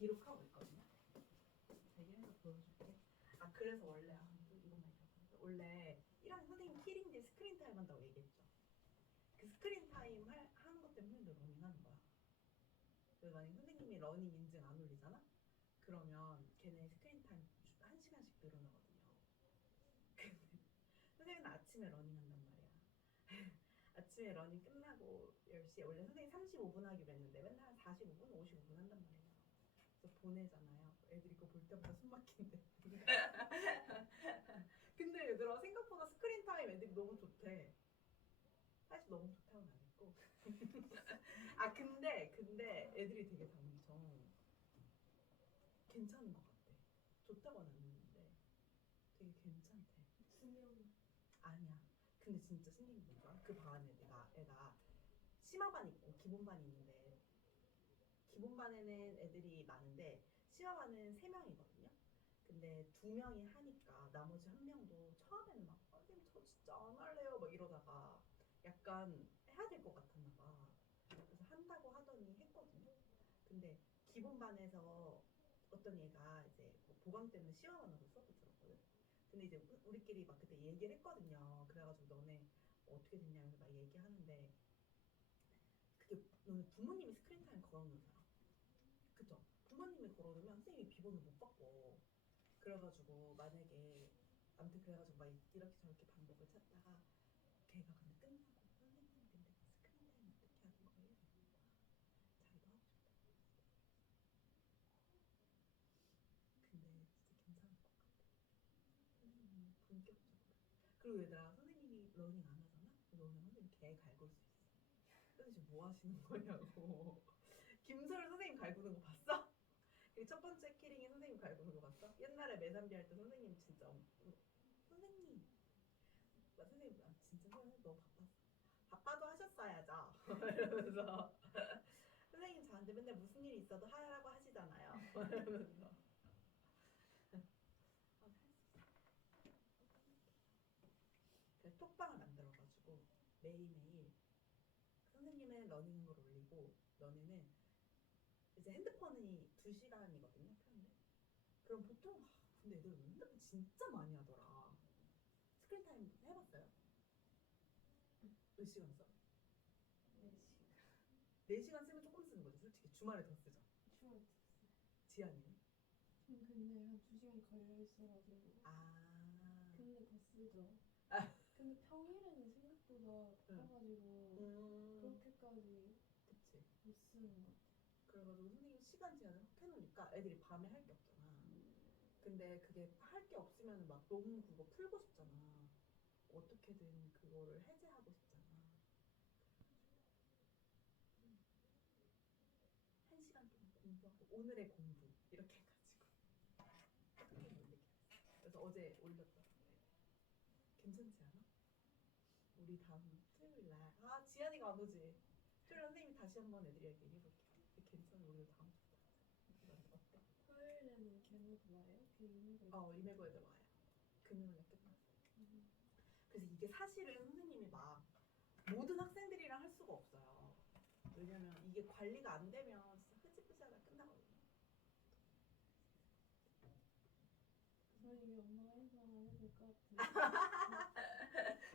기록하고 있거든요. 대기해서 보여줄게. 아 그래서 원래 이것만 있었어. 원래 1학년 선생님 키링들 스크린 타임 한다고 얘기했죠. 그 스크린 타임 하는 것 때문에 너 러닝 하는 거야. 그래서 만약 선생님이 러닝 인증 안 올리잖아? 그러면 걔네 스크린 타임 1시간씩 늘어나거든요. 근데 선생님은 아침에 러닝 한단 말이야. 아침에 러닝 끝나고 10시에 원래 선생님 35분 하기로 했는데 맨날 한 45분, 55분 한단 말이에요. 그래서 보내잖아요. 애들이 그거 볼 때마다 숨 막힌대. 근데 얘들아 생각보다 스크린 타임 애들이 너무 좋대. 사실 너무 좋다고는 안 했고. 아 근데 애들이 되게 다 엄청 괜찮은 것 같대. 좋다고는 안 했는데 되게 괜찮대. 수명. 아니야. 근데 진짜 신기한 게 뭔가 그 반에 애가 심화반 있고 기본반이 있는데 기본반에는 애들이 많은데 심화반은 3명이거든요. 근데 2명이 하니까 나머지 1명도 처음에는 막 선생님 저 진짜 안 할래요 막 이러다가 약간 해야 될 것 같았나 봐. 그래서 한다고 하더니 했거든요. 근데 기본반에서 어떤 얘가 이제 뭐 보강 때문에 시험반으로 수업을 들었거든. 근데 이제 우리끼리 막 그때 얘기를 했거든요. 그래가지고 너네 어떻게 됐냐면서 막 얘기하는데 그게 너네 부모님이 스크린 타임 걸어놓는 사람. 그죠? 부모님이 걸어놓으면 선생님이 비번을 못 바꿔. 그래가지고 만약에 아무튼 그래가지고 막 이렇게 저렇게 방법을 찾다가 걔가 근데 끝나고 선생님 근데 그 스크린 타임 어떻게 하는 거예요? 이러는 거야. 자기도 하고 싶다고. 근데 진짜 괜찮을 것 같아. 선생님이 본격적으로. 그리고 얘들아 선생님이 러닝 안 하잖아? 너는 선생님 개 갈굴 수 있어. 선생님 지금 뭐 하시는 거냐고. 김소율 선생님 갈구는 거 봤어? 그 첫 번째 키링에 선생님 갈구는 거 봤어? 옛날에 매산비 할 때 선생님 진짜 선생님 선생님 진짜 선생님 너무 바빴어. 바빠도 하셨어야죠. 이러면서 선생님 저한테 맨날 무슨 일이 있어도 하라고 하시잖아요. 이러면서 할수 있어. 그래서 톡방을 만들어가지고 매일매일 선생님은 러닝한 걸 올리고 너네는 이제 핸드폰이 2시간이거든요 평일에. 그럼 보통 근데 애들 핸드폰 진짜 많이 하더라. 스크린 타임 해봤어요? 몇 시간 써? 4시간. 4시간 쓰면 조금 쓰는 거지 솔직히. 주말에 더 쓰죠. 주말 됐어요. 지한이는? 전 근데 한 2시간 걸려있어가지고. 아 근데 더 쓰죠. 아. 근데 평일에는 생각보다 바빠가지고 그렇게까지 그치. 못 쓰는 것 같아요. 그래가지고 선생님 시간 제한을 확 해놓으니까 애들이 밤에 할 게 없잖아. 근데 그게 할 게 없으면 막 너무 그거 풀고 싶잖아. 어떻게든 그거를 해제하고 싶잖아. 그래가지고 1시간 동안 공부하고 오늘의 공부 이렇게 해가지고 올리게 했어. 그래서 어제 올렸더라고. 괜찮지 않아? 우리 다음 토요일 날. 아 지한이가 안 오지. 토요일 선생님이 다시 한번 애들이랑 얘기해볼게요. 괜찮아 우리도 다음 주부터 하자. 어때? 토요일에는 걔네도 와요? 그 유니버스. 이메고 애들 와요. 금요일에 끝났어. 그래서 이게 사실은 선생님이 막 모든 학생들이랑 할 수가 없어요. 왜냐면 이게 관리가 안 되면 진짜 흐지부지하다 끝나거든요. 저희 이미 엄마가 해서 안 해도 될 것 같아요.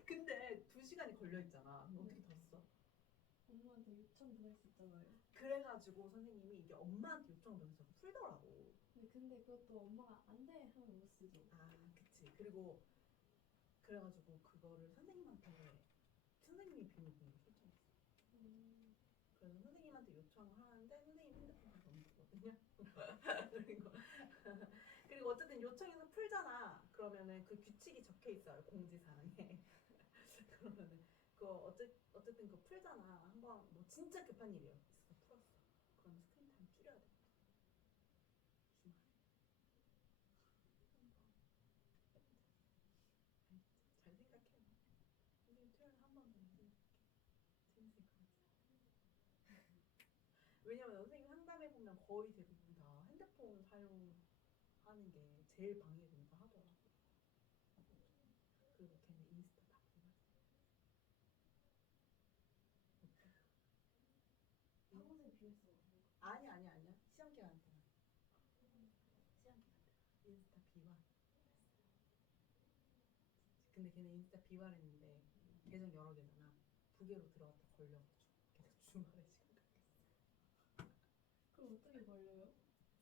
근데 2시간이 걸려있잖아. 그럼 어떻게 더 써? 엄마한테 요청 더 했었잖아요. 그래가지고 선생님이 이게 엄마한테 요청을 넣어서 자꾸 풀더라고. 근데 그것도 엄마가 안 돼 하면 못 쓰죠. 아 그치. 그리고 그래가지고 그거를 선생님이 비밀번호 설정했어. 그래서 선생님한테 요청을 하는데 선생님 핸드폰을 넘기거든요. 그리고 어쨌든 요청해서 풀잖아. 그러면은 그 규칙이 적혀 있어요 공지사항에. 그러면은 어쨌든 그거 풀잖아. 한번 뭐 진짜 급한 일이에요. 있어서 풀었어. 그럼 스크린 타임 줄여야 돼. 주말에 한번 잘 생각해. 선생님 토요일에 한 번 더 얘기해볼게. 재밌을 것 같아. 왜냐면 선생님 상담해 보면 거의 대부분 다 핸드폰 사용하는 게 제일 방해된다 하더라고. 그리고 걔네 인스타 다 보면 어때? 학원에 비해서 아니야. 시험 기간 동안. 근데 걔는 인스타 비활했는데 계정 여러 개잖아. 부계로 들어갔다 걸려가지고 계속 주말에 시간 갖겠어. 그럼 어떻게 걸려요?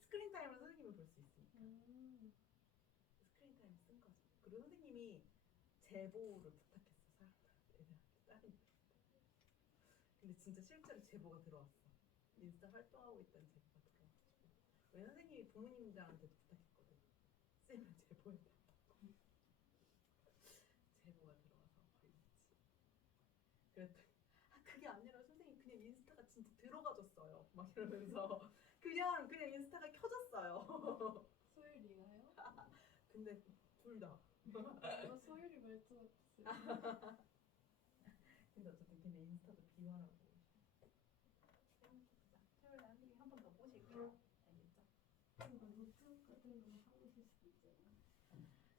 스크린 타임을 선생님이 볼 수 있으니까. 스크린 타임 쓴 거지. 그리고 선생님이 제보를 부탁했어 사람들한테 애들한테 다른 애들한테. 근데 진짜 실제로 제보가 들어왔어. 인스타 활동하고 있다는 제보가 들어와가지고. 왜 선생님이 부모님들한테도 부탁했거든. 쌤을 제보해달라고. 제보가 들어와서 걸렸지. 그랬더니 그게 아니라 선생님 그냥 인스타가 진짜 들어가졌어요. 막 이러면서 그냥 인스타가 켜졌어요. 소율이가요? 근데 둘 다. 뭔가 소율이 말투 같았어요. 근데 어쨌든 걔네 인스타도 비화라고. 재밌겠다. 토요일에 선생님 한 번 더 보실게요. 알겠죠? 뭔가 노트 같은 거 하고 있을 수도 있잖아요.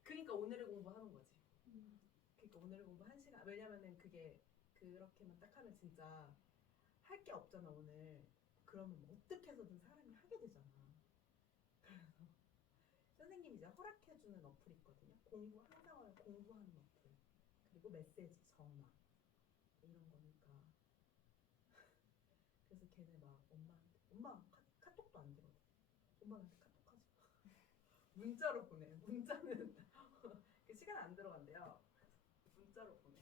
그러니까 오늘의 공부하는 거지. 음. 그러니까 오늘의 공부 1시간. 왜냐면은 그게 그렇게만 딱 하면 진짜 할 게 없잖아 오늘. 그러면 뭐 어떻게 해서든 사람이 하게 되잖아. 그래서 선생님이 이제 허락해주는 어플이 있거든요. 항상 공부하는 어플. 그리고 메시지, 전화 이런 거니까. 그래서 걔네 막 엄마 카톡도 안 들어도 엄마한테 카톡하지 마. 문자로 보내. 문자는 그 시간 안 들어간대요. 그래서 문자로 보내.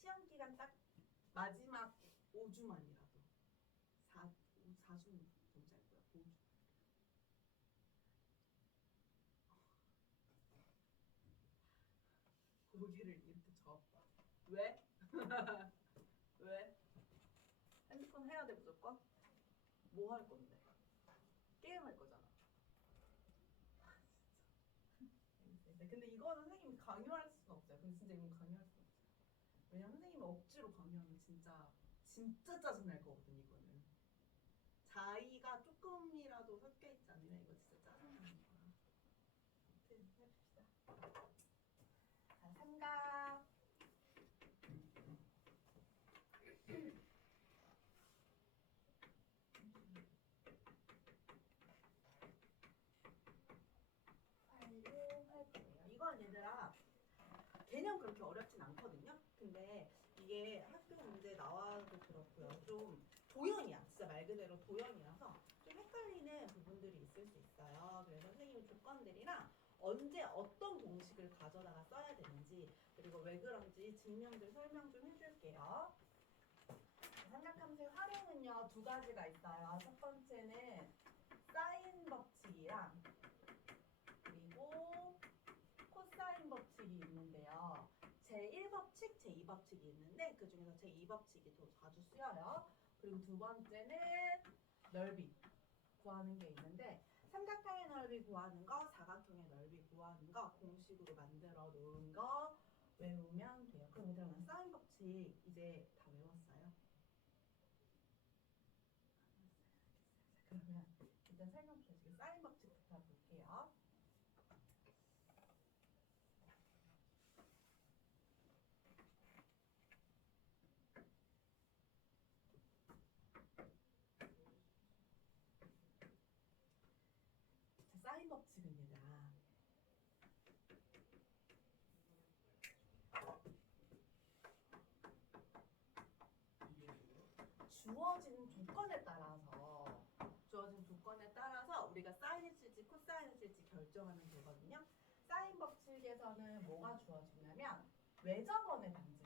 시험 기간 딱 마지막 5주만이라도 4주는 좀 짧고요. 5주. 고개를 이렇게 저. 왜? 왜? 핸드폰 해야 돼 무조건? 뭐 할 건데? 게임 할 거잖아. 진짜. 근데 이거는 선생님이 강요할 수는 없어요. 근데 진짜 이건 강요할 수는 없어요. 왜냐면 선생님이 억지로 강요하면 진짜 짜증 날 거거든 이거는. 자의가 조금이라도 섞여 있지 않으면 이거 진짜 짜증 나는 거야. 아무튼 해봅시다. 자, 삼각. 활용할 거예요. 이건 얘들아 개념 그렇게 어렵진 않거든요. 근데 이게 학교 문제 나와도 그렇고요. 좀 도형이야. 진짜 말 그대로 도형이라서 좀 헷갈리는 부분들이 있을 수 있어요. 그래서 선생님 조건들이랑 언제 어떤 공식을 가져다가 써야 되는지 그리고 왜 그런지 증명들 설명 좀 해줄게요. 삼각함수의 활용은요 2가지가 있어요. 첫 번째는 사인 법칙이랑 그리고 코사인 법칙이 있는데요. 제1법칙, 제2법칙이 있는데 그 중에서 제2법칙이 더 자주 쓰여요. 그리고 두 번째는 넓이 구하는 게 있는데 삼각형의 넓이 구하는 거, 사각형의 넓이 구하는 거 공식으로 만들어 놓은 거 외우면 돼요. 그럼 얘들아 사인 법칙 이제 다 외웠어요? 그러면 일단 설명 주시고 사인 법칙부터 볼게요. 사인 법칙은 얘들아 주어진 조건에 따라서 우리가 사인을 쓸지 코사인을 쓸지 결정하면 되거든요. 사인 법칙에서는 뭐가 주어지냐면 외접원의 반증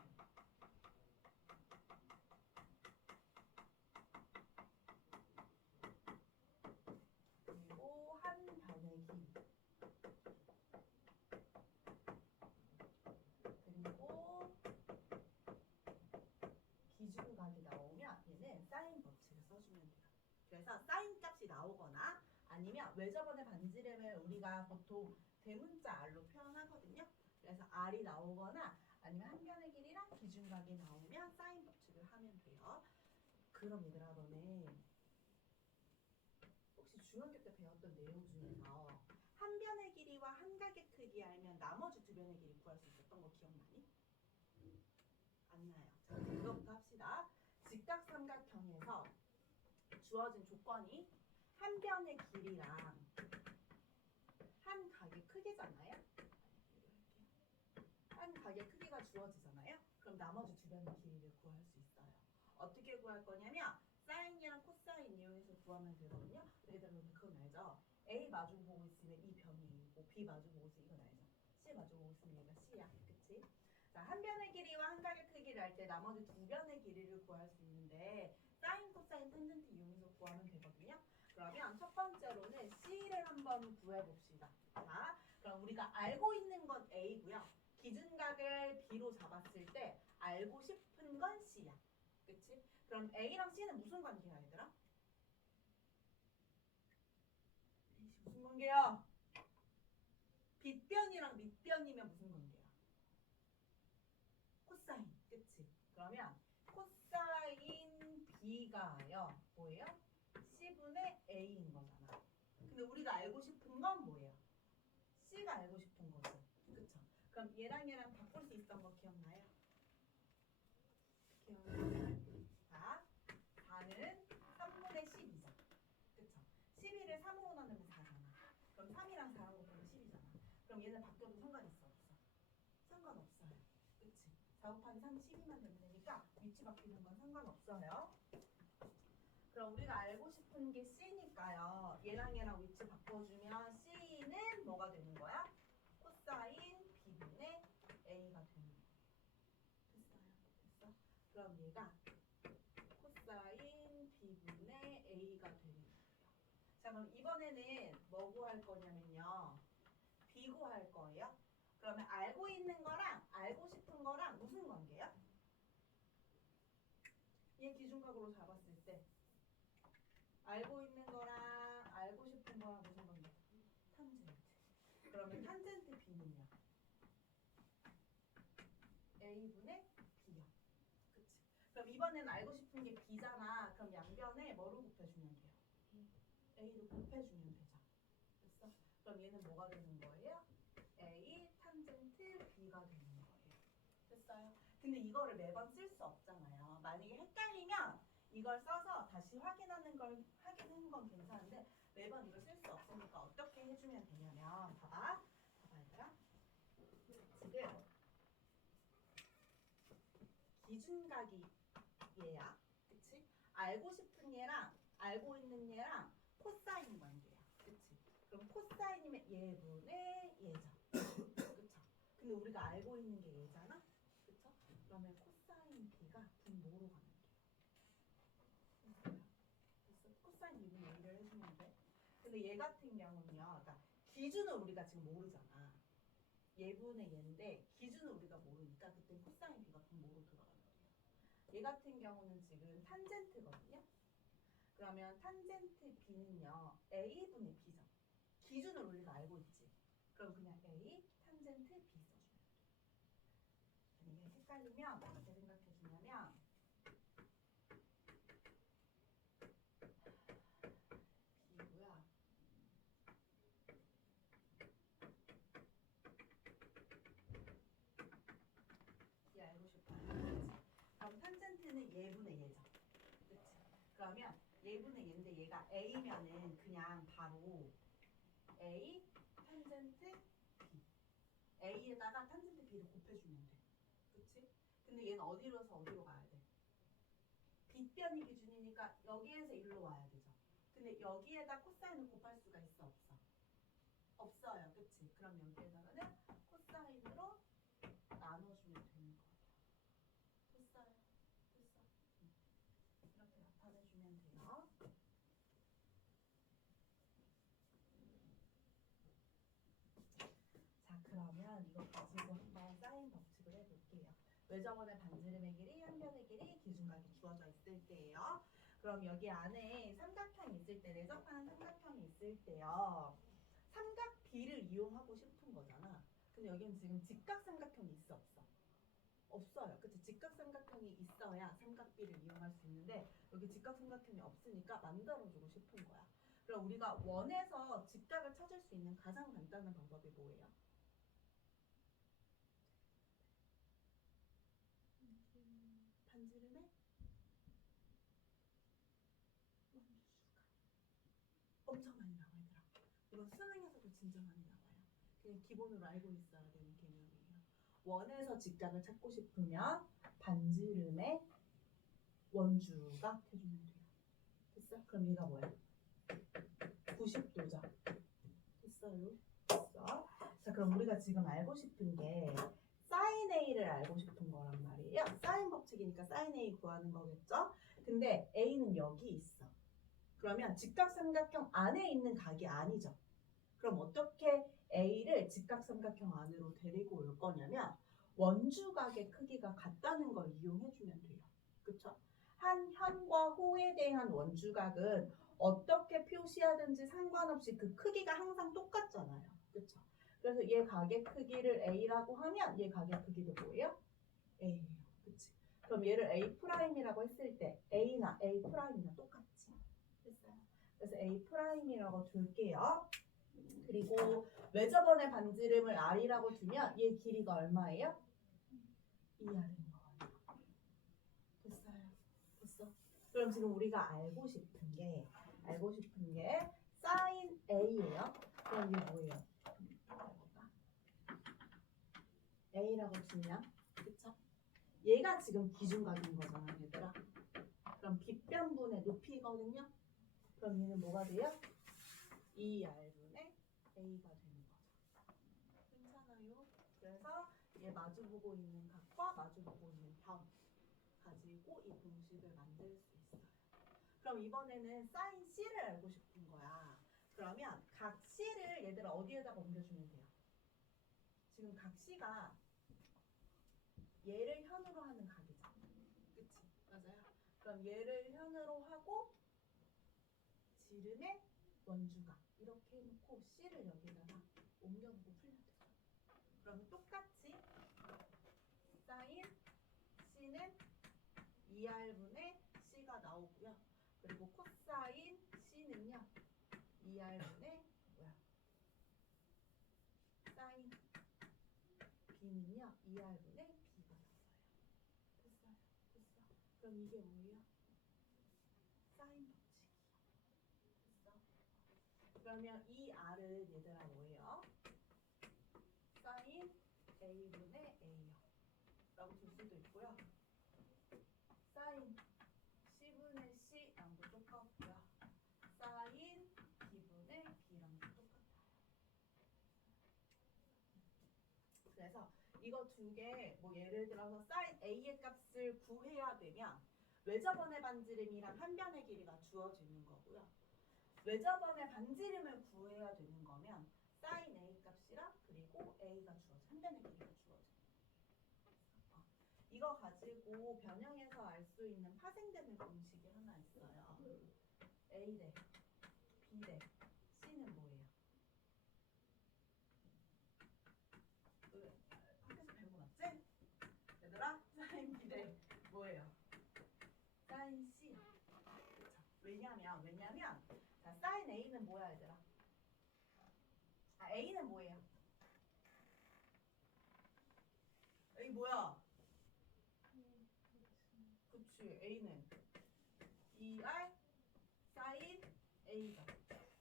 그리고 한 변의 길 그리고 기준각이 나오면 얘는 사인 법칙을 써주면 돼요. 그래서 사인 값이 나오거나 아니면 외접원의 반지름을 우리가 보통 대문자 R로 표현하거든요. 그래서 R이 나오거나 아니면 한 변의 길이랑 기준각이 나오면 사인 법칙을 하면 돼요. 그럼 얘들아 너네 혹시 중학교 때 배웠던 내용 중에서 한 변의 길이와 한 각의 크기 알면 나머지 두 변의 길이 구할 수 있었던 거 기억나니? 안 나요. 자, 그거부터 합시다. 직각삼각형에서 주어진 조건이 한 변의 길이랑 한 각의 크기잖아요. 한 각의 크기가 주어지잖아요. 그럼 나머지 두 변의 길이를 구할 수 있어요. 어떻게 구할 거냐면 사인이랑 코사인 이용해서 구하면 되거든요. 얘들은 그건 알죠? A 마주보고 있으면 이 변이 A고 B 마주보고 있으면 이건 알죠? C 마주보고 있으면 얘가 C야. 그치? 자, 한 변의 길이와 한 각의 크기를 할 때 나머지 두 변의 길이를 구할 수 있는데 사인, 코사인, 탄젠트 이용해서 구하면 되거든요. 그러면 첫 번째로는 C를 한번 구해봅시다. 자, 그럼 우리가 알고 있는 건 A고요. 기준각을 B로 잡았을 때 알고 싶은 건 C야. 그치? 그럼 A랑 C는 무슨 관계야, 얘들아? 무슨 관계야? 빗변이랑 밑변이면 무슨 관계야? 코사인. 그치? 그러면 코사인 B가요. 뭐예요? C분의 A인 거잖아. 근데 우리가 알고 싶은 건 뭐예요? C가 알고 싶은 거죠. 그쵸? 그럼 얘랑 바꿀 수 있던 거 기억나요? 기억나요? 자, 4는 3분의 12죠. 그쵸? 12를 3으로 나누면 4잖아. 그럼 3이랑 4랑 곱하면 10이잖아. 그럼 얘는 바뀌어도 상관 있어 없어? 상관없어요. 그치? 4 곱하기 3 12만 되면 되니까 위치 바뀌는 건 상관없어요. 그럼 우리가 알고 싶은 게 C니까요. 얘랑 위치 바꿔주면 C는 뭐가 되는 거야? 코사인 B분의 A가 되는 거야. 됐어요? 됐어? 그럼 얘가 코사인 B분의 A가 되는 거예요. 자, 그럼 이번에는 뭐 구할 거냐면요. B 구할 거예요. 그러면 알고 있는 거랑 알고 싶은 거랑 무슨 관계야? 얘 기준각으로 잡았을 때 알고 있는 거랑 알고 싶은 거랑 무슨 관계? 탄젠트. 그러면 탄젠트 B는요? A분의 B요. 그치? 그럼 이번엔 알고 싶은 게 B잖아. 그럼 양변에 뭐로 곱해주면 돼요? A로 곱해주면 되죠. 됐어? 그럼 얘는 뭐가 되는 거예요? A 탄젠트 B가 되는 거예요. 됐어요? 근데 이거를 매번 쓸 수 없잖아요. 만약에 헷갈리면 이걸 써서 다시 확인하는 건 괜찮은데 매번 이걸 쓸 수 없으니까 어떻게 해주면 되냐면 봐봐 얘들아. 지금 기준각이 얘야. 그치? 알고 싶은 얘랑 알고 있는 얘랑 코사인 관계야. 그치? 그럼 코사인이면 얘분의 얘죠. 그쵸? 근데 우리가 알고 있는 게 얘잖아? 그쵸? 그러면 코사인 B가 분모로 가는 게요. 됐어? 코사인 B분의 A를 해주면 돼. 근데 얘 같은 경우는요. 그러니까 기준을 우리가 지금 모르잖아. 얘분의 얘인데 기준을 우리가 모르니까 그때 코사인 B가 분모로 들어가는 거예요. 얘 같은 경우는 지금 탄젠트거든요. 그러면 탄젠트 B는요. A분의 B죠. 기준을 우리가 알고 있지. 그럼 그냥 A 탄젠트 B 써주면 돼. 만약에 헷갈리면 어떻게 생각해 주냐면 B고요. 얘 알고 싶어. 그럼 탄젠트는 얘분의 얘죠. 그치? 그러면 얘분의 얘인데 얘가 A면은 그냥 바로 A 탄젠트 B. A에다가 탄젠트 B를 곱해주면 돼. 그치? 근데 얘는 어디로서 어디로 가야 돼? 빗변이 기준이니까 여기에서 일로 와야 되죠. 근데 여기에다 코사인을 곱할 수가 있어 없어? 없어요. 그치? 그럼 여기에다가는 코사인으로 나눠주면 되는 거예요. 됐어요? 됐어? 이렇게 나타내주면 돼요. 자, 그러면 이거 가지고 한번 사인 법칙을 해볼게요. 외접원의 반지름의 길이, 한 변의 길이, 기준각이 주어져 있을 때예요. 그럼 여기 안에 삼각형이 있을 때, 내접하는 삼각형이 있을 때요. 삼각 B를 이용하고 싶은 거잖아. 근데 여기는 지금 직각 삼각형이 있어 없어? 없어요. 그치? 직각 삼각형이 있어야 삼각 B를 이용할 수 있는데 여기 직각 삼각형이 없으니까 만들어주고 싶은 거야. 그럼 우리가 원에서 직각을 찾을 수 있는 가장 간단한 방법이 뭐예요? 반지름의 원주수가. 이건 수능에서도 진짜 많이 나와요. 그냥 기본으로 알고 있어야 되는 개념이에요. 원에서 직각을 찾고 싶으면 반지름의 원주각 해주면 돼요. 됐어? 그럼 얘가 뭐야? 90도죠. 됐어요? 됐어. 자, 그럼 우리가 지금 알고 싶은 게 사인 A를 알고 싶은 거란 말이에요. 사인 법칙이니까 사인 A 구하는 거겠죠? 근데 A는 여기 있어. 그러면 직각삼각형 안에 있는 각이 아니죠. 그럼 어떻게 A를 직각삼각형 안으로 데리고 올 거냐면 원주각의 크기가 같다는 걸 이용해주면 돼요. 그쵸? 한 현과 호에 대한 원주각은 어떻게 표시하든지 상관없이 그 크기가 항상 똑같잖아요. 그쵸? 그래서 얘 각의 크기를 A라고 하면 얘 각의 크기도 뭐예요? A예요. 그치? 그럼 얘를 A'이라고 했을 때 A나 A'이나 똑같지? 됐어요? 그래서 A'이라고 둘게요. 그리고 외접원의 반지름을 R이라고 두면 얘 길이가 얼마예요? 2R인 거예요. 됐어요? 됐어? 그럼 지금 우리가 알고 싶은 게 sin A예요. 그럼 이게 뭐예요? A라고 두면 그쵸? 얘가 지금 기준각인 거잖아 얘들아. 그럼 빗변분의 높이거든요. 그럼 얘는 뭐가 돼요? 2R분의 A가 되는 거죠. 괜찮아요? 그래서 얘 마주보고 있는 각과 마주보고 있는 점 가지고 이 공식을 만들 수 있어요. 그럼 이번에는 sin C를 알고 싶은 거야. 그러면 각 C를 얘들아 어디에다가 옮겨주면 돼요? 지금 각 C가 얘를 현으로 하는 각이죠. 그치? 맞아요. 그럼 얘를 현으로 하고 지름의 원주각 이렇게 해놓고 C를 여기다가 옮겨놓고 풀면 되죠. 그럼 똑같이 sin C는 2R분의 C가 나오고요. 그리고 코사인 C는요. 2R분의 뭐야? 사인 B는요. 2R분의 B가 나와요. 됐어요? 됐어? 그럼 이게 뭐예요? 사인 법칙이에요. 됐어? 그러면 이 R은 얘들아 뭐예요? 사인 A분의 A요. 라고 줄 수도 있고요. 사인 C분의 C 랑도 똑같고요. 사인 B분의 B랑도 똑같아요. 그래서 이거 두 개 뭐 예를 들어서 사인 A의 값을 구해야 되면 외접원의 반지름이랑 한 변의 길이가 주어지는 거고요. 외접원의 반지름을 구해야 되는 거면 사인 A 값이랑 그리고 A가 주어져 한 변의 길이가 주어져. 이거 가지고 변형해서 알 수 있는 파생되는 공식이 하나 있어요. A 대 B 대 C는 뭐예요? 학교에서 배운 거 맞지? 얘들아, 사인 B 대 뭐예요? 사인 C야. 그쵸? 왜냐면 자, 사인 A는 뭐야 얘들아? A는 뭐예요? A 뭐야? 그치, A는 2R 사인 A가.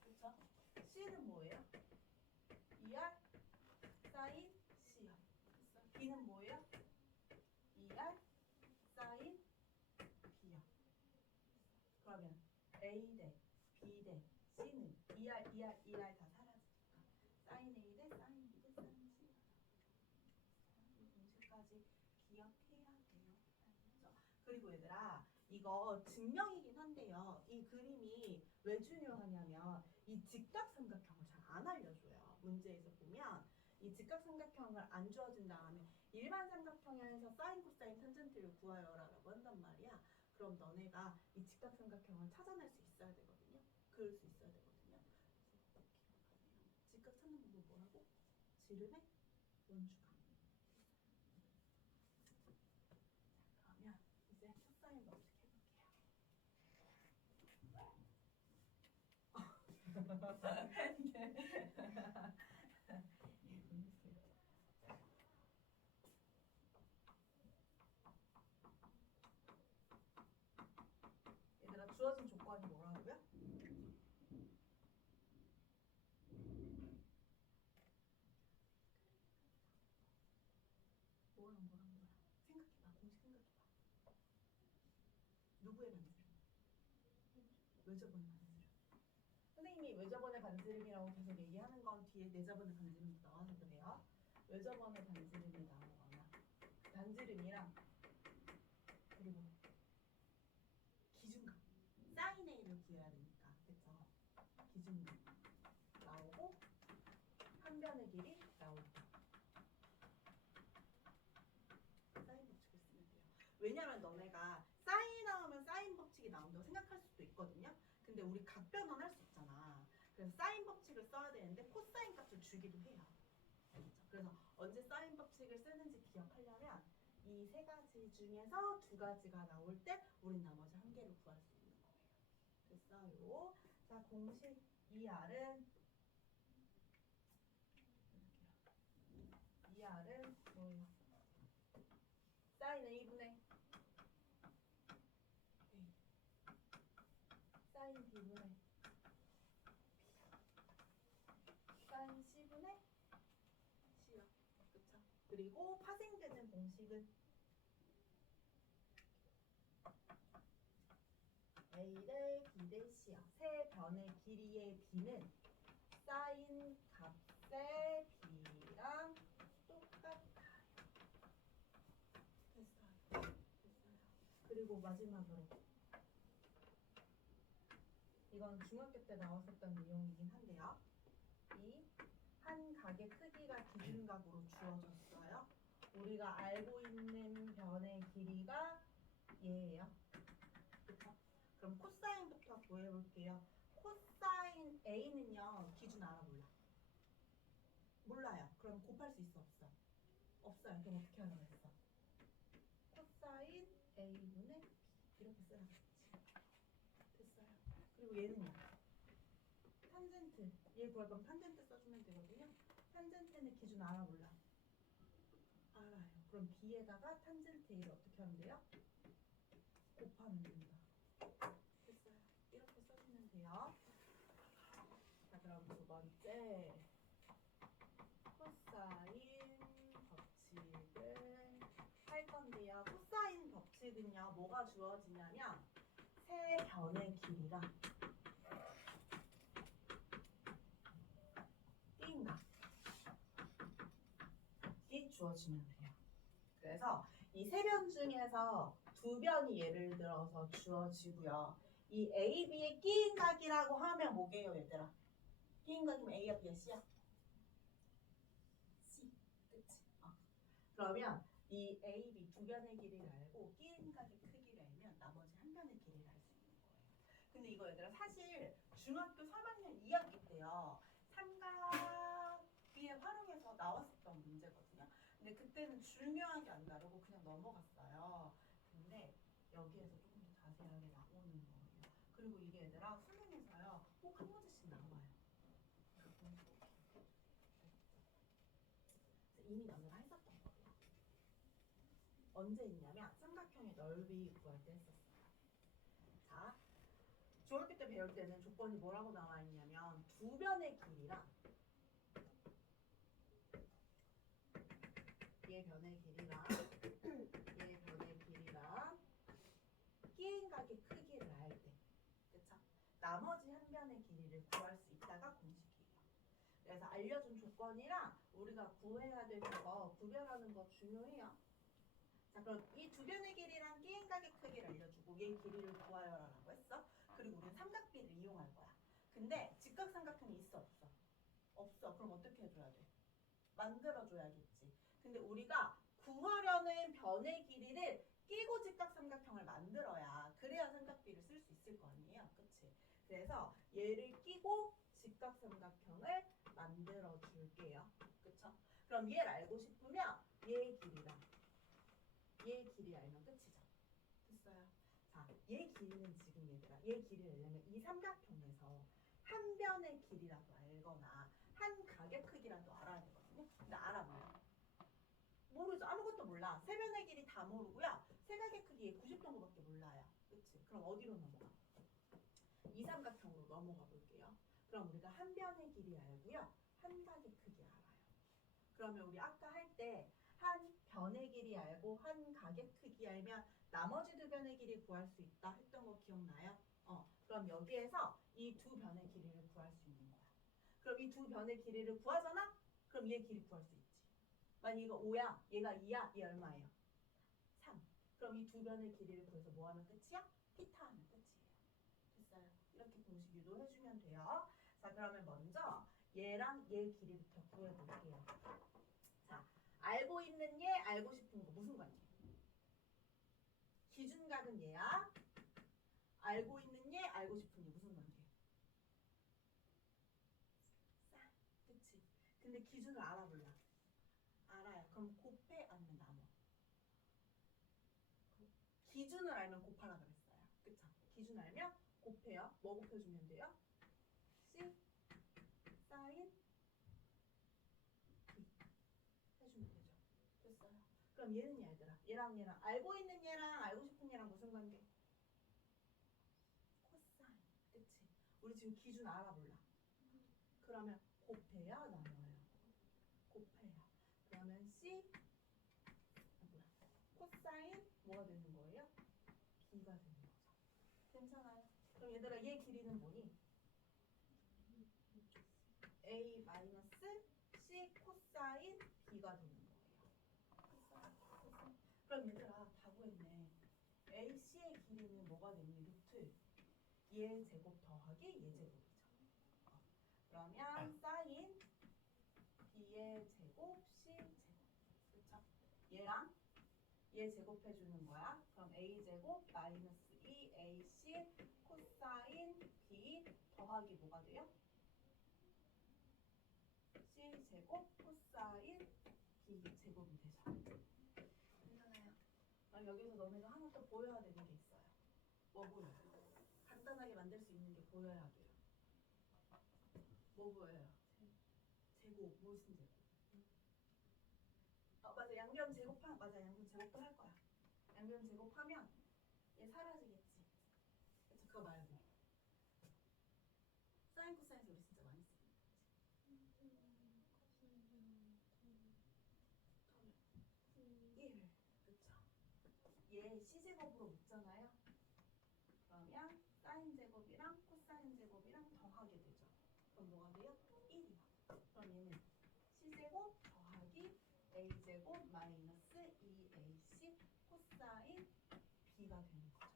그쵸? C는 뭐예요? 2R 사인 C요. B는 뭐예요? 2R 사인 B요. 그러면 A 대 B 대 C는 2R 다 사라지니까 사인 A 대 사인 B 대 사인 C가 이 공식까지 기억해야 돼요. 알겠죠? 그리고 얘들아 이거 증명이긴 한데요. 이 그림이 왜 중요하냐면 이 직각삼각형을 잘 안 알려줘요. 문제에서 보면 이 직각삼각형을 안 주어진 다음에 일반 삼각형에서 사인, 코사인, 탄젠트를 구하여라고 한단 말이야. 그럼 너네가 이 직각삼각형을 찾아낼 수 있어야 되거든요. 그럴 수 있어야 되거든요. 그래서 꼭 기억하세요. 직각 찾는 부분 뭐라고? 지름의 원주각. 그러면 이제 코사인 법칙 얘들아 주어진 조건이 뭐라고요? 누구의 반지름? 외접원의 반지름. 선생님이 외접원의 반지름이라고 계속 얘기하는 건 뒤에 내접원의 반지름이 나와서 그래요. 외접원의 반지름이 나오거나 반지름이랑 그리고 기준값 사인 A를 구해야 되니까 그쵸? 기준값 나오고 한 변의 길이 나올 때 사인 법칙을 쓰면 돼요. 왜냐면 너네가 사인 나오면 사인 법칙이 나온다고 생각할 수도 있거든요. 근데 우리 각변환 할 수 있잖아. 그래서 사인 법칙을 써야 되는데 코사인 값을 주기도 해요. 그렇죠? 그래서 언제 사인 법칙을 쓰는지 기억하려면 이 세 가지 중에서 두 가지가 나올 때 우린 나머지 한 개를 구할 수 있는 거예요. 됐어요. 자, 공식 2R은 2R은 뭐예요? 사인 A분의 A 사인 B분의 B 사인 C분의 C요. 그쵸? 그리고 파생되는 공식은 A 대 B 대 C요. 세 변의 길이의 B는 사인 값의 B랑 똑같아요. 됐어요. 그리고 마지막으로 이건 중학교 때 나왔었던 내용이긴 한데요. 이 한 각의 크기가 기준각으로 주어졌어요. 우리가 알고 있는 변의 길이가 얘예요. 그쵸? 그럼 코사인부터 구해볼게요. 코사인 A는요. 기준 알아 몰라? 몰라요. 그럼 곱할 수 있어 없어? 없어요. 그럼 어떻게 하라고 했어? 코사인 A분의 B 이렇게 쓰라고 했지. 됐어요. 그리고 얘는요. 탄젠트. 얘 구할 거면 탄젠트 써주면 되거든요. 탄젠트는 기준 알아 몰라? 알아요. 그럼 B에다가 탄젠트 A를 어떻게 하면 돼요? 곱하면 된다. 됐어요. 이렇게 써주면 돼요. 자, 그럼 두 번째 코사인 법칙을 할 건데요. 코사인 법칙은요. 뭐가 주어지냐면 세 변의 길이랑 띵각이 주어지면 돼요. 그래서 이 세 변 중에서 두 변이 예를 들어서 주어지고요. 이 A, B의 끼인각이라고 하면 뭐게요, 얘들아? 끼인각이면 A야, B야, C야? C. 그치? 그러면 이 A, B 두 변의 길이를 알고 끼인각의 크기를 알면 나머지 한 변의 길이를 알 수 있는 거예요. 근데 이거 얘들아 사실 중학교 3학년 2학기 때요. 삼각비에 활용해서 나왔었던 문제거든요. 근데 그때는 중요하게 안 다루고 그냥 넘어갔어요. 근데 여기에서 조금 더 자세하게 나오는 거예요. 그리고 이게 얘들아 수능에서요. 꼭 한 문제씩 나와요. 이미 너네가 했었던 거예요. 언제 했냐면 삼각형의 넓이 구할 때 했었어요. 자, 중학교 때 배울 때는 조건이 뭐라고 나와 있냐면 두 변의 길이랑 얘 변의 길이랑 얘 변의 길이랑 끼인각의 크기를 알 때, 그쵸? 나머지 한 변의 길이를 구할 수 있다가 공식이에요. 그래서 알려준 조건이랑 우리가 구해야 될 거 구별하는 거 중요해요. 자, 그럼 이 두 변의 길이랑 끼인각의 크기를 알려주고 얘 길이를 구하여라라고 했어. 그리고 우리는 삼각비를 이용할 거야. 근데 직각삼각형이 있어 없어? 없어. 그럼 어떻게 해줘야 돼? 만들어줘야겠지. 근데 우리가 구하려는 변의 길이를 끼고 직각삼각형을 만들어야 그래야 삼각비를 쓸 수 있을 거 아니에요. 그치? 그래서 얘를 끼고 직각삼각형을 만들어 줄게요. 그쵸? 그럼 얘를 알고 싶으면 얘의 길이랑 얘의 길이 알면 끝이죠. 됐어요? 자, 얘 길이는 지금 얘들아 얘 길이를 내려면 이 삼각형에서 한 변의 길이라도 알거나 한 각의 크기라도 알아야 되거든요. 근데 알아 몰라? 모르죠. 아무것도 몰라. 세 변의 길이 다 모르고요. 세 각의 크기에 90도밖에 몰라요. 그치? 그럼 어디로 넘어가? 이 삼각형으로 넘어가 볼게요. 그럼 우리가 한 변의 길이 알고요. 한 각의 크기 알아요. 그러면 우리 아까 할 때 한 변의 길이 알고 한 각의 크기 알면 나머지 두 변의 길이 구할 수 있다 했던 거 기억나요? 그럼 여기에서 이 두 변의 길이를 구할 수 있는 거야. 그럼 이 두 변의 길이를 구하잖아? 그럼 얘 길이 구할 수 있지. 만약 이거 5야, 얘가 2야, 얘 얼마예요? 3. 그럼 이 두 변의 길이를 구해서 뭐 하면 끝이야? 피타 하면 끝이에요. 됐어요. 이렇게 공식 유도해주면 돼요. 자, 그러면 먼저 얘랑 얘 길이부터 구해볼게요. 자, 알고 있는 얘, 알고 싶은 거 무슨 관계? 기준각은 얘야. 알고 있는 얘, 알고 싶은 얘 무슨 관계? 쌍. 그치? 근데 기준을 알아볼라. 알아요. 그럼 곱해 아니면 나눠? 기준을 알면 곱하라 그랬어요. 그쵸? 기준 알면 곱해요. 뭐 곱해주면 돼요? C 사인 B 해주면 되죠. 됐어요. 그럼 얘는 얘들아. 얘랑 알고 있는 얘랑 알고 싶은 얘랑 무슨 관계? 코사인. 그치? 우리 지금 기준 알아볼라. 그러면 곱해요, 나눠요? 곱해요. 그러면 C 뭐야? 코사인 뭐가 되는 거예요? B가 되는 거죠. 괜찮아요. 그럼 얘들아 얘 길이는 뭐니? A 마이너스 C 코사인 B가 되는 거예요. 코사인. 그럼 얘들아 다 구했네. AC의 길이는 뭐가 되니? 루트 얘 제곱 더하기 얘 제곱이죠. 그러면 사인 B의 제곱 C 제곱. 그쵸? 얘랑 얘 제곱해주는 거야. 그럼 A 제곱 마이너스 2AC 코사인 B 더하기 뭐가 돼요? C 제곱 코사인 B 제곱이 되죠. 괜찮아요. 그럼 여기서 너네가 하나 또 보여야 되는 게 있어요. 뭐 보여요? 간단하게 만들 수 있는 게 보여야 돼요. 뭐 보여요? 제곱, 무슨 제곱? 맞아, 양변 제곱하, 맞아, 양변 제곱도 할 거야. 양변 제곱하면 얘 사라지겠지. 그쵸? 그거 말고 사인 코사인 우리 진짜 많이 쓰는 거지. 1. 그쵸? 얘 C제곱으로 묶잖아요. 그러면 사인 제곱이랑 코사인 제곱이랑 더하게 되죠. 그럼 뭐가 돼요? 1이요. 그럼 얘는 C제곱 더하기 A제곱 마이너스 2AC 코사인 B가 되는 거죠.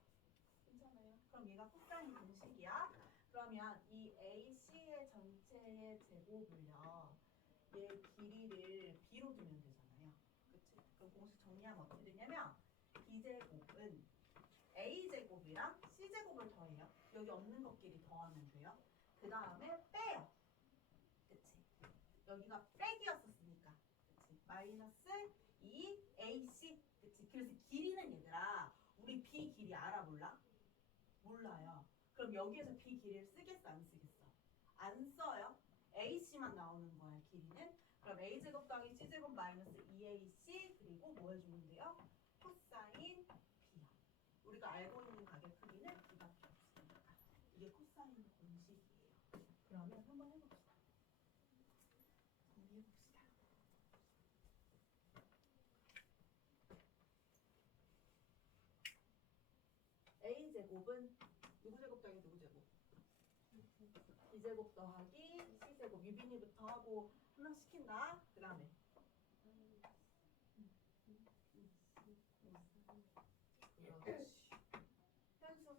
괜찮아요? 그럼 얘가 코사인 공식이야. 그러면 이 AC의 전체의 제곱을요. 얘 길이를 B로 두면 되잖아요. 그치? 그럼 공식 정리하면 어떻게 되냐면 B제곱은 A제곱이랑 C제곱을 더해요. 여기 없는 것끼리 더하면 돼요. 그 다음에 빼요. 그치? 여기가 빼기였었으니까. 그치? 마이너스 2AC. 그치? 그래서 길이는 얘들아 우리 B 길이 알아볼라? 몰라요. 그럼 여기에서 B 길이를 쓰겠어 안 쓰겠어? 안 써요. AC만 나오는 거야 길이는. 그럼 A제곱 더하기 C제곱 마이너스 2AC 그리고 뭐 해주면 돼요? 코사인 B요. 우리가 알고 있는 가격 크기는 B밖에 없으니까. 이게 코사인 공식이에요. 그러면 한번 해봅시다. 정리해봅시다. A제곱은 누구 제곱 더하기 누구 제곱? B제곱 더하기 C제곱. 유빈이부터 하고 한 명 시킨다. 그 다음에 그렇지. 현수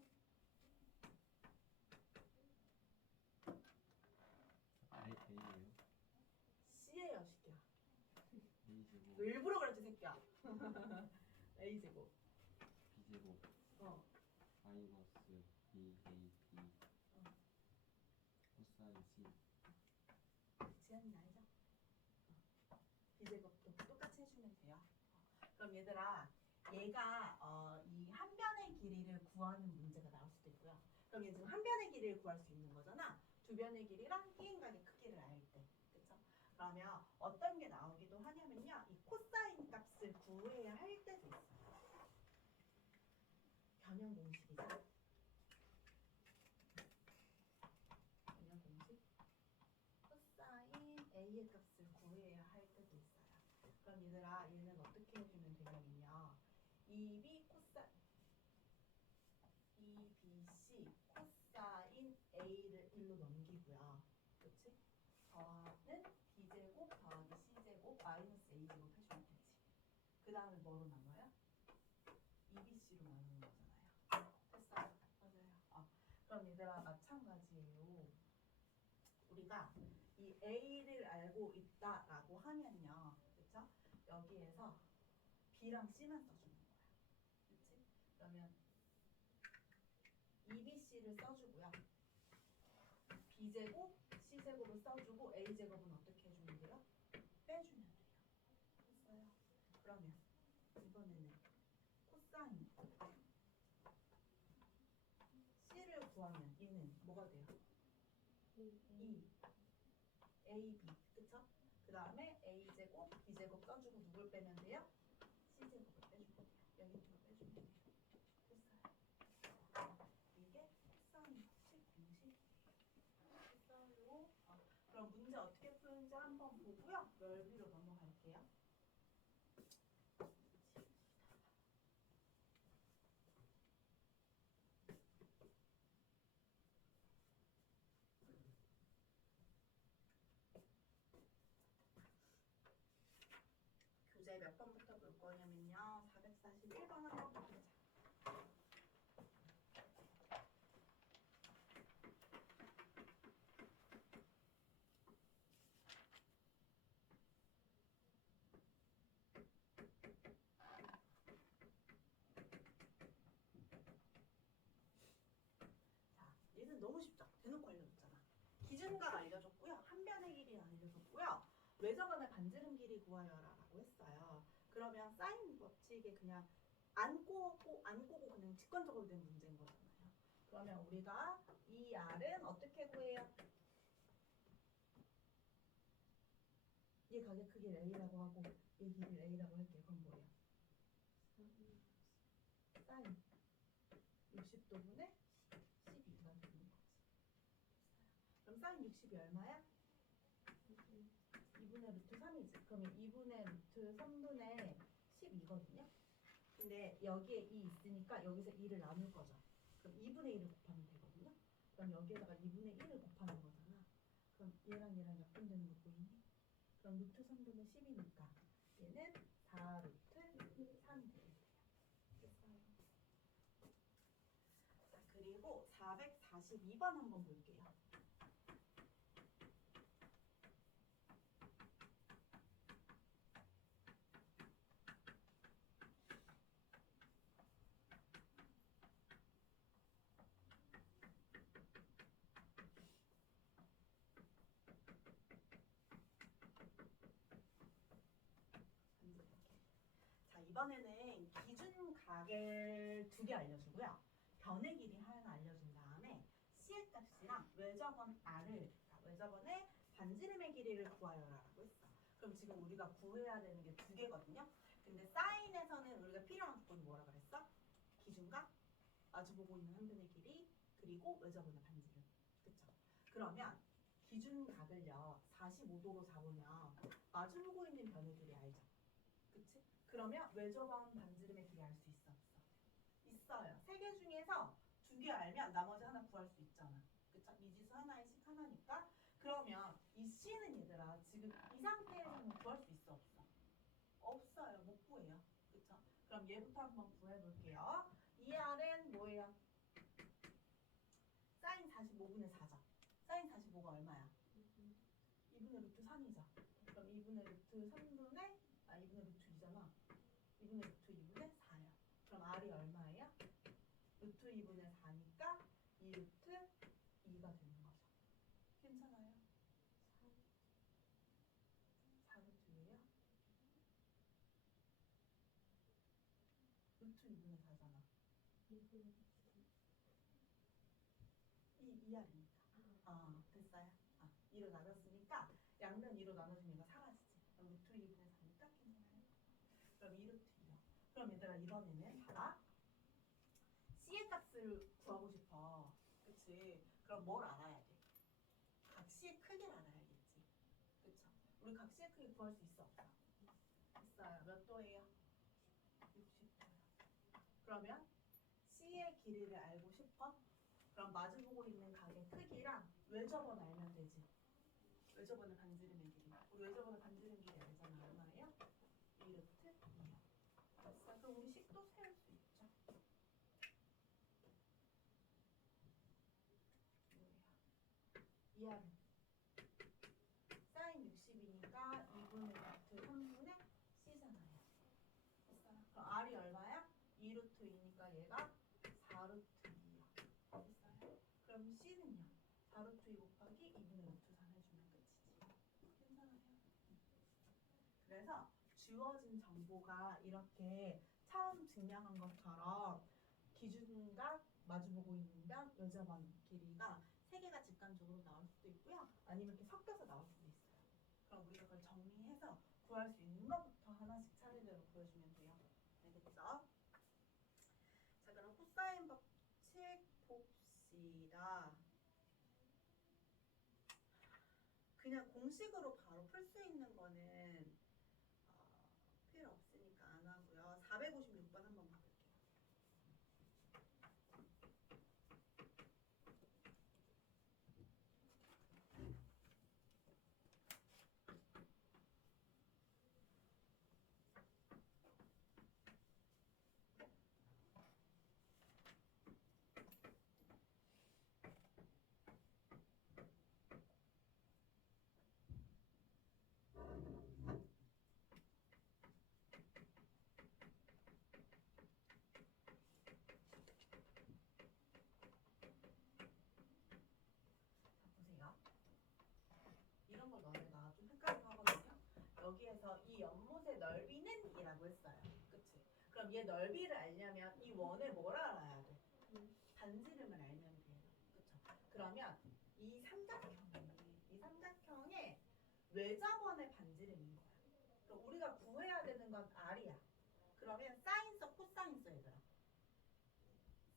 A예요. C예요 시키야. A제곱 너 일부러 그랬지 새끼야. A제곱. B제곱 마이너스 2AB 코사인 C 지연이 알죠? B제곱도 똑같이 해주면 돼요. 그럼 얘들아 얘가 이 한 변의 길이를 구하는 문제가 나올 수도 있고요. 그럼 얘 지금 한 변의 길이를 구할 수 있는 거잖아. 두 변의 길이랑 끼인각의 크기를 알 때. 그쵸? 그러면 어떤 게 나오기도 하냐면요. 이 코사인 값을 구해야 할 때도 있어요. 변형 공식이죠. 변형 공식. 코사인 A의 값을 구해야 할 때도 있어요. 그럼 얘들아 얘는 어떻게 해주면 되냐면요. 2B 코사인 뭐로 나눠요? EBC로 나누는 거잖아요. 됐어요? 맞아요. 그럼 얘들아 마찬가지예요. 우리가 이 A를 알고 있다라고 하면요. 그쵸? 여기에서 B랑 C만 써주는 거야. 그치? 그러면 EBC를 써주고요. B제곱, C제곱을 써주고 A제곱은 어떻게 해주면 돼요? 빼주면 돼요. 됐어요? 그러면 이번에는 코사인 C를 구하면 얘는 뭐가 돼요? E, AB, 그쵸? 그 다음에 A제곱, B제곱 써주고 누굴 빼면 돼요? C제곱을 빼주면 돼요. 여기 좀 빼주면 돼요. 됐어요. 이게 코사인 법칙 공식이에요. 됐어요. 그럼 문제 어떻게 푸는지 한번 보고요. 넓이로 넘어갈게요. 교재 몇 번부터 볼 거냐면요. 441번 한번 보자. 자, 얘는 너무 쉽죠? 대놓고 알려줬잖아. 기준각 알려줬고요. 한 변의 길이 알려줬고요. 외접원의 반지름 길이 구하여라라고 했어요. 그러면 사인 법칙에 그냥 안 꼬고 그냥 직관적으로 된 문제인 거잖아요. 그러면 우리가 이 R은 어떻게 구해요? 얘 가게 크기를 A라고 하고 얘 길이를 A라고 할게요. 그럼 뭐예요? 사인 60도분의 12가 되는 거지. 그럼 사인 60이 얼마야? 2분의 루트 3이지. 그러면 2분의 루트 3분의 12거든요. 근데 여기에 2 있으니까 여기서 2를 나눌 거죠. 그럼 2분의 1을 곱하면 되거든요. 그럼 여기에다가 2분의 1을 곱하는 거잖아. 그럼 얘랑 약분되는 거 보이니? 그럼 루트 3분의 10이니까 얘는 4 루트 3이 되겠네요. 됐어요. 자, 그리고 442번 한번 볼게요. 자, 이번에는 기준 가결 2개 알려주고요. 변의 길이 하나 알려준 다음에 C의 값이랑 외접원 R을, 그러니까 외접원의 반지름의 길이를 구하여라라고 했어. 그럼 지금 우리가 구해야 되는 게 2개거든요. 근데 사인에서는 우리가 필요한 조건이 뭐라 그랬어? 기준각, 마주보고 있는 한 변의 길이, 그리고 외접원의 반지름. 그쵸? 그러면 기준각을요 45도로 잡으면 마주보고 있는 변의 길이 알죠? 그치? 그러면 외접원 반지름의 길이 알 수 있어 없어? 있어요. 3개 중에서 2개 알면 나머지 하나 구할 수 있잖아. 그쵸? 미지수 하나에 식 하나니까. 그러면 이 C는 얘들아 지금 이 상태에서는 구할 수 있어 없어? 없어요. 못 구해요. 그쵸? 그럼 얘부터 한번 구해볼게요. 이 R은 뭐예요? 사인 45분의 4죠. 사인 45가 얼마야? 2분의 루트 3이죠. 그럼 2분의 루트 3분의 2분의 루트 2잖아. 2분의 루트 2분의 4야. 그럼 R이 얼마예요? 루트 2분의 4니까 2 루트 2가 되는 거죠. 괜찮아요? 4 루트예요? 루트 2분의 4잖아. 2R이니까. 됐어요? 2로 나눴으니까 양변 2로 나눠주면 이거 사라지지. 그럼 루트 2분의 4니까 괜찮아요? 그럼 2 루트 2요. 그럼 얘들아 이번에는 봐라. C의 값을 구하고 싶어. 그치? 그럼 뭘 알아야 돼? 각 C의 크기를 알아야겠지. 그쵸? 우리 각 C의 크기 구할 수 있어 없어? 있어요. 몇 도예요? 60도요. 그러면 C의 길이를 알고 싶어? 그럼 마주보고 있는 각의 크기랑 외접원 알면 되지. 외접원의 반지름의 길이. 우리 외접원의 반지름 길이 알잖아. 얼마예요? 2 루트 2요. 그럼 우리 식도 세울 수 있죠. 뭐예요? 2R은 사인 60이니까 2분의 루트 3분의 C잖아요. 됐어요? 그럼 R이 얼마야? 2루트 2니까 얘가 4루트 2야. 됐어요? 그럼 C는요? 4루트 2 곱하기 2분의 루트 4 해주면 끝이지. 괜찮아요? 그래서 주어진 정보가 이렇게 처음 증명한 것처럼 기준과 마주보고 있는 면 여자번 길이가 세 개가 직관적으로 나올 수도 있고요. 아니면 이렇게 섞여서 나올 수도 있어요. 그럼 우리가 그걸 정리해서 구할 수 있는 것부터 하나씩 차례대로 보여주면 돼요. 알겠죠? 자, 그럼 코사인 법칙 봅시다. 그냥 공식으로 바로 풀 수 있는 거는 필요 없으니까 안 하고요. 456번 한번 볼게요. 보세요. 이런 걸 너네가 좀 헷갈려하거든요. 여기에서 이 연못의 넓이는 이라고 했어요. 그치? 그럼 얘 넓이를 알려면 이 원을 뭐라 알아야 돼? 반지름을 알면 돼요. 그쵸? 그러면 이 삼각형의 외접원의 반지름인 거야. 그럼 우리가 구해야 되는 건 R이야. 그러면 사인 써, 코사인 써, 얘들아.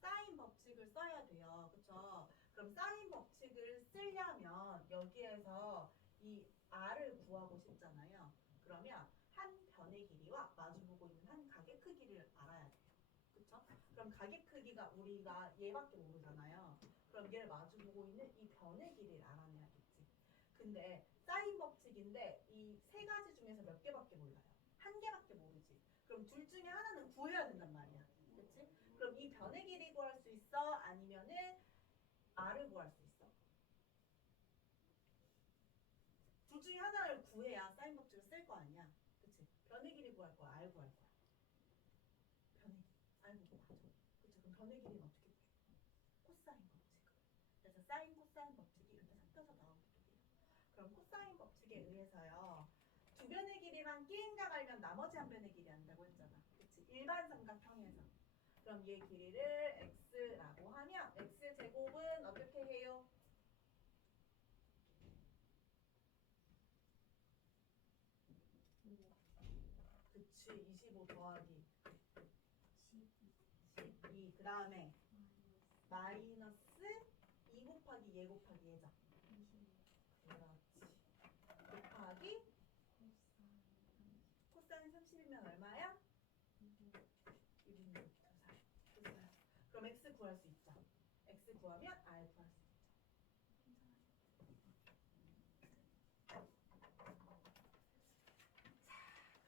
사인 법칙을 써야 돼요. 그쵸? 그럼 사인 법칙을 쓰려면 여기에서 이 R을 구하고 싶잖아요. 그러면 한 변의 길이와 마주보고 있는 한 각의 크기를 알아야 돼요. 그쵸? 그럼 각의 크기가 우리가 얘밖에 모르잖아요. 그럼 얘를 마주보고 있는 이 변의 길이를 알아내야겠지. 근데 사인 법칙인데 이 세 가지 중에서 몇 개밖에 몰라요. 한 개밖에 모르지. 그럼 둘 중에 하나는 구해야 된단 말이야. 그치? 그럼 이 변의 길이 구할 수 있어? 아니면은 R을 구할 수 있어? 둘 중에 하나를 구해야 사인 법칙을 쓸 거 아니야. 그치? 변의 길이 구할 거야? R 구할 거야? 변의 길이. R 구하죠. 그치? 그럼 변의 길이는 어떻게 구해? 코사인 법칙으로. 그래서 사인 코사인 법칙이 이렇게 섞여서 나오기도 해요. 그럼 코사인 법칙에 의해서요. 두 변의 길이랑 끼인각 알면 나머지 한 변의 길이 안다고 했잖아. 그치? 일반 삼각형에서. 그럼 얘 길이를 x라고 하면 x제곱은 어떻게 해요? 그치, 25 더하기 12. 그 다음에 마이너스 2 곱하기 얘 곱하기 얘죠. 그렇지. 곱하기 코사인 30이면 얼마야? 2분의 루트 4. 됐어요. 그럼 x 구할 수 있죠. x 구하면 r 구할 수 있죠. 괜찮아요. 자,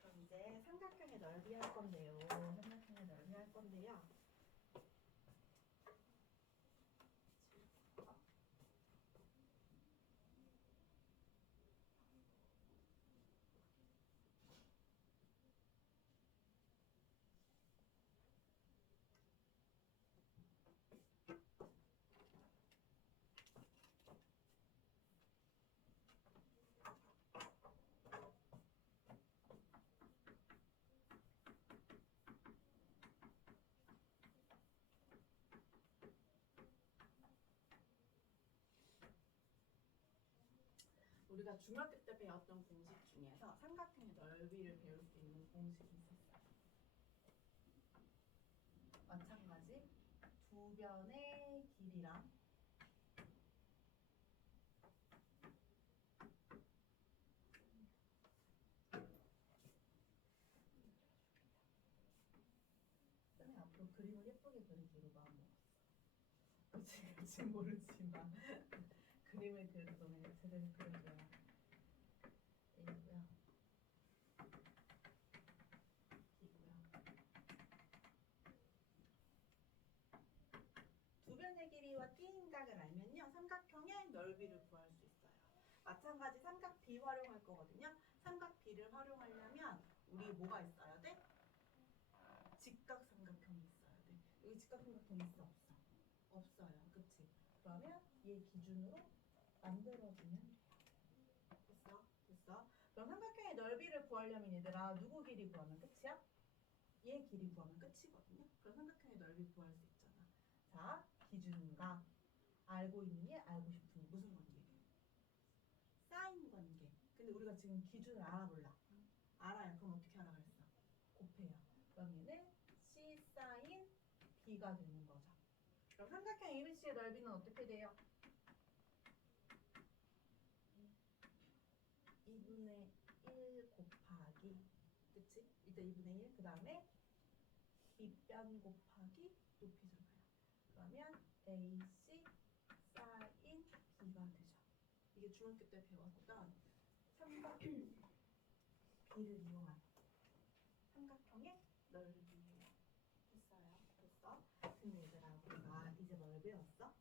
그럼 이제 삼각형의 넓이 할 건데요. 삼각형의 넓이 할 건데요. 우리가 중학교 때 배웠던 공식 중에서 삼각형의 넓이를 배울 수 있는 공식이 있었어요. 마찬가지 두 변의 길이랑 쌤이 앞으로 그림을 예쁘게 그리기로 마음먹었어. 그치 모르지만 그림을 그릴 동안 제대로 그려줘야 A고요. B고요. AB와 B인각을 알면요. 삼각형의 넓이를 구할 수 있어요. 마찬가지 삼각 B 활용할 거거든요. 삼각 B를 활용하려면 우리 뭐가 있어야 돼? 직각 삼각형이 있어야 돼. 여기 직각 삼각형 있어 없어? 없어요. 그치? 그러면 얘 기준으로 만들어주면 돼요. 됐어? 됐어? 그럼 삼각형의 넓이를 구하려면 얘들아 누구 길이 구하면 끝이야? 얘 길이 구하면 끝이거든요. 그럼 삼각형의 넓이 구할 수 있잖아. 자, 기준과 알고 있는 얘, 알고 싶은 얘 무슨 관계? 사인 관계. 근데 우리가 지금 기준을 알아볼라. 알아요. 그럼 어떻게 알아가겠어? 곱해요. 그럼 얘는 C 사인 B가 되는 거죠. 그럼 삼각형 ABC의 넓이는 어떻게 돼요? 2분의 1 곱하기, 그치? 일단 2분의 1, 그 다음에 빗변 곱하기 높이 들어가요. 그러면 AC 사인 B가 되죠. 이게 중학교 때 배웠던 삼각 B를 이용한 삼각형의 넓이예요. 됐어요? 됐어? 근데 얘들아 우리가 이제 뭘 배웠어?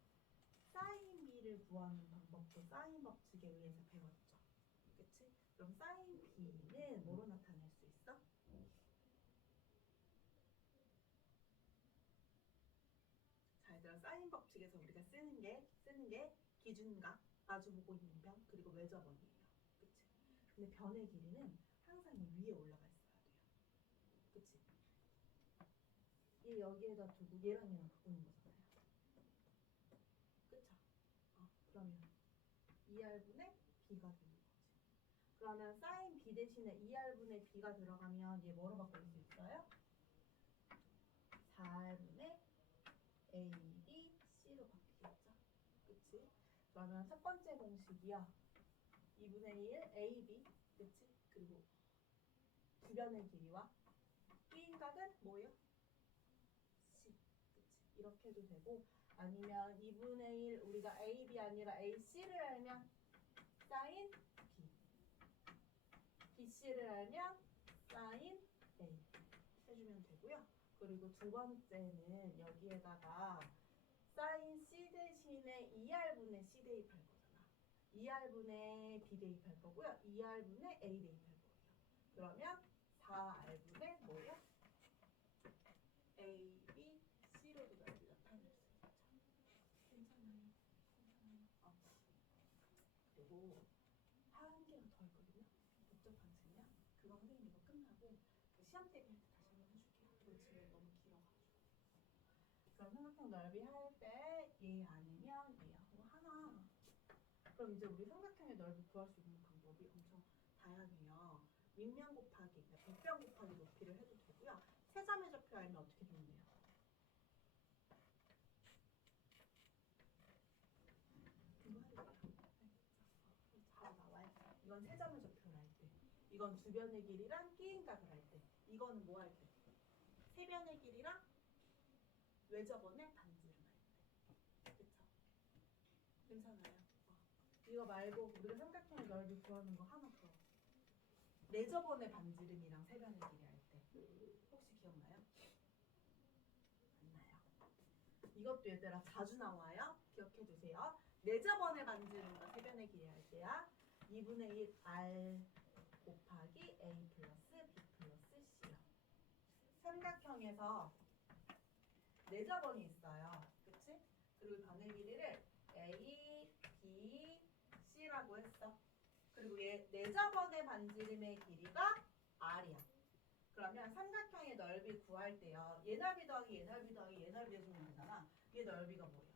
사인 B를 구하는 방법도 사인 법칙에 의해서 배웠죠. 그치? 그럼 사인 B는 뭐로 나타낼 수 있어? 자, 얘들아 사인 법칙에서 우리가 쓰는 게 기준각, 마주보고 있는 변, 그리고 외접원이에요. 그치? 근데 변의 길이는 항상 이 위에 올라가 있어야 돼요. 그치? 얘 여기에다 두고 얘랑 바꾸는 거잖아요. 그쵸? 그러면 2R분의 B가 되는 거지. 그러면 사인 B 대신에 2R분의 B가 들어가면 얘 뭐로 바꿀 수 있어요? 4R분의 AB, C로 바뀌겠죠? 그치? 그러면 첫 번째 공식이야. 2분의 1 AB, 그치? 그리고 주변의 길이와 B인각은 뭐예요? C, 그치? 이렇게 해도 되고, 아니면 2분의 1 우리가 AB 아니라 AC를 알면 사인 B, BC를 알면 사인 A 해주면 되고요. 그리고 두 번째는 여기에다가 사인 C 대신에 2R분의 C 대입할 거잖아. 2R분의 B 대입할 거고요. 2R분의 A 대입할 거예요. 그러면 4R분의 뭐예요? A, B, C로도 넓이 나타낼 수 있죠. 괜찮아요. 괜찮아요. 그리고 한 개가 더 있거든요. 복잡한 측면. 그거 선생님 이거 끝나고 그 시험 대비할 때 다시 한번 해줄게요. 이거 지금 너무 길어가지고. 그럼 삼각형 넓이 할 때 얘 아니면 얘하고 하나. 그럼 이제 우리 삼각형의 넓이 구할 수 있는 방법이 엄청 다양해요. 밑면 곱하기, 빗변 곱하기 높이를 해도 되고요. 세점의 좌표 알면 어떻게 되면 돼요? 이거 해도 돼요. 바로 나와요. 이건 세점의 좌표를 할 때. 이건 주변의 길이랑 끼인각을 할 때. 이거는 뭐 할 때? 세변의 길이랑 외접원의 반지름 할 때. 그쵸? 괜찮아요? 이거 말고 우리가 삼각형의 넓이 구하는 거 하나 더. 내접원의 반지름이랑 세변의 길이 할 때. 혹시 기억나요? 안 나요. 이것도 얘들아 자주 나와요. 기억해 두세요. 내접원의 반지름과 세변의 길이 할 때야. 2분의 1 R 곱하기 A 플러스 B 플러스 C요. 삼각형에서 내접원이 있어요. 그치? 그리고 변의 길이를 A, B, C라고 했어. 그리고 얘 내접원의 반지름의 길이가 R이야. 그러면 삼각형의 넓이 구할 때요. 얘 넓이 더하기 얘 넓이 더하기 얘 넓이 해주면 되잖아. 얘 넓이가 뭐예요?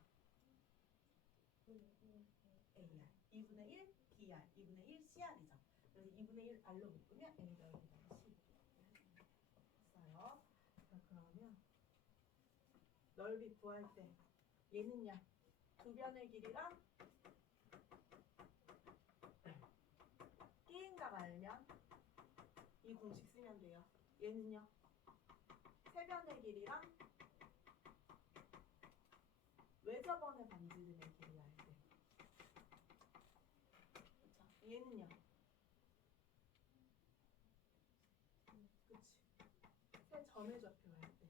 AR. 2분의 1 BR. 2분의 1 CR이죠. 그래서 2분의 1 R로 묶으면 A 넓이 더하기 C. 됐어요. 자, 그러면 넓이 구할 때 얘는요. 두 변의 길이랑 끼인각 알면 이 공식 쓰면 돼요. 얘는요. 세 변의 길이랑 외접원의 반지름의 길이 할 때. 그쵸? 얘는요. 그치? 세 점의 좌표 할 때.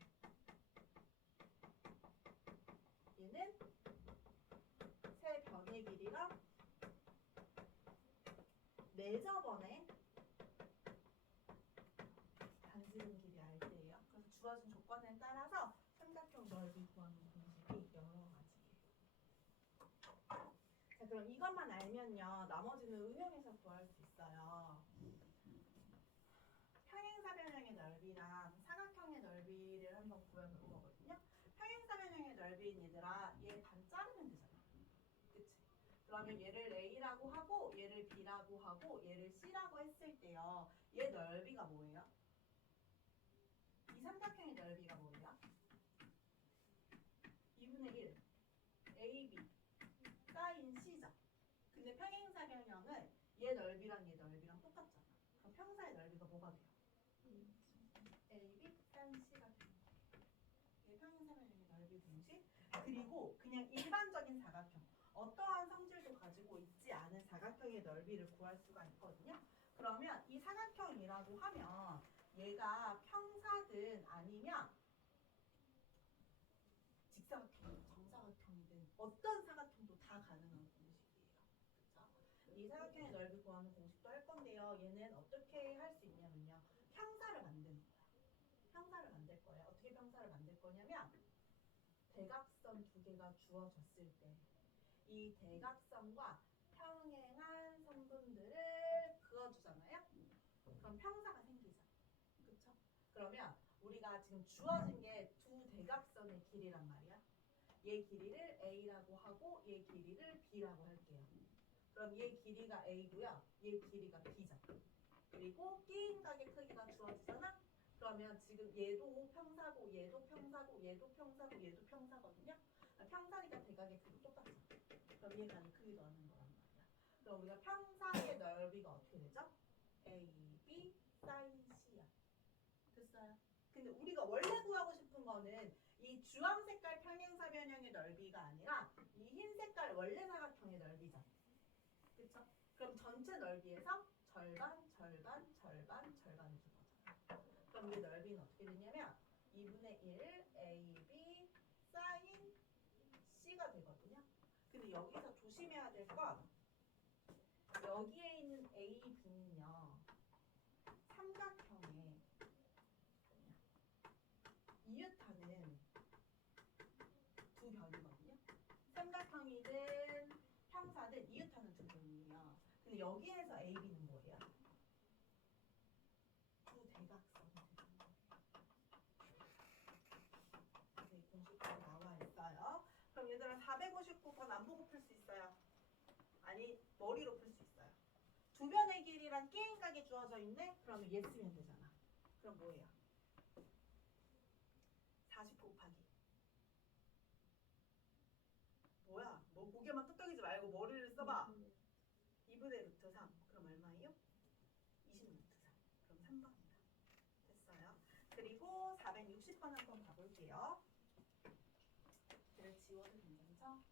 얘는 레저번의 반지름 길이 알때예요. 그래서 주어진 조건에 따라서 삼각형 넓이 구하는 공식이 여러 가지예요. 자, 그럼 이것만 알면요. 나머지는 응용해서 구할 수 있어요. 평행사변형의 넓이랑 사각형의 넓이를 한번 구해볼 거거든요. 평행사변형의 넓이인 얘들아, 얘 반 자르면 되잖아. 그치? 그러면 얘를 A라고 하고 얘를 B라고 하고 얘를 C라고 했을 때요. 얘 넓이가 뭐예요? 이 삼각형의 넓이가 뭐예요? 2분의 1 AB 사인 C죠. 근데 평행사변형은 얘 넓이랑 얘 넓이랑 똑같잖아. 그럼 평사의 넓이가 뭐가 돼요? AB 사인 C가 돼요. 이게 평행사변형의 넓이 공식. 그리고 그냥 일반적인 사각형, 어떠한 성질도 가지고 있지 않은 사각형의 넓이를 구할 수가 있거든요. 그러면 이 사각형이라고 하면 얘가 평사든 아니면 직사각형이든 정사각형이든 어떤 사각형도 다 가능한 공식이에요. 그렇죠? 이 사각형의 넓이 구하는 공식도 할 건데요. 얘는 어떻게 할 수 있냐면요. 평사를 만드는 거야. 평사를 만들 거예요. 어떻게 평사를 만들 거냐면 대각선 두 개가 주어졌을 때 이 대각선과 평행한 선분들을 그어주잖아요. 그럼 평사가 생기죠. 그렇죠? 그러면 우리가 지금 주어진 게 두 대각선의 길이란 말이야. 얘 길이를 A라고 하고 얘 길이를 B라고 할게요. 그럼 얘 길이가 A고요. 얘 길이가 B죠. 그리고 끼인 각의 크기가 주어지잖아. 그러면 지금 얘도 평사고 얘도 평사고 얘도 평사고 얘도 평사거든요. 평사니까 대각의 크기 똑같죠. 그럼 얘 각의 크기 더하는 거란 말이야. 그럼 우리가 평사의 넓이가 어떻게 되죠? AB 사인 C야. 됐어요? 근데 우리가 원래 구하고 싶은 거는 이 주황 색깔 평행사변형의 넓이가 아니라 이 흰 색깔 원래 사각형의 넓이잖아. 그쵸? 그럼 전체 넓이에서 절반, 절반, 절반, 절반을 준 거잖아. 그럼 이 넓이는 어떻게 되냐면 2분의 1 AB 사인 C가 되거든요. 근데 여기서 조심해야 될 건 여기에 있는 A, B는요. 삼각형의 이웃하는 두 변이거든요. 삼각형이든 평사든 이웃하는 두 변이에요. 근데 여기에서 A, B는 뭐예요? 두 대각선이 되는 거예요. 네, 공식으로 나와 있어요. 그럼 얘들아 459번 안 보고 풀 수 있어요? 아니 머리로 풀 수 있어요. 두 변의 길이란 끼인각이 주어져 있네? 그러면 얘 쓰면 되잖아. 그럼 뭐예요? 40 곱하기 뭐야? 뭐 고개만 끄덕이지 말고 머리를 써봐. 2분의 루트 3. 그럼 얼마예요? 20 루트 3. 그럼 3번이다. 됐어요. 그리고 460번 한번 가볼게요. 얘를 지워도 괜찮죠?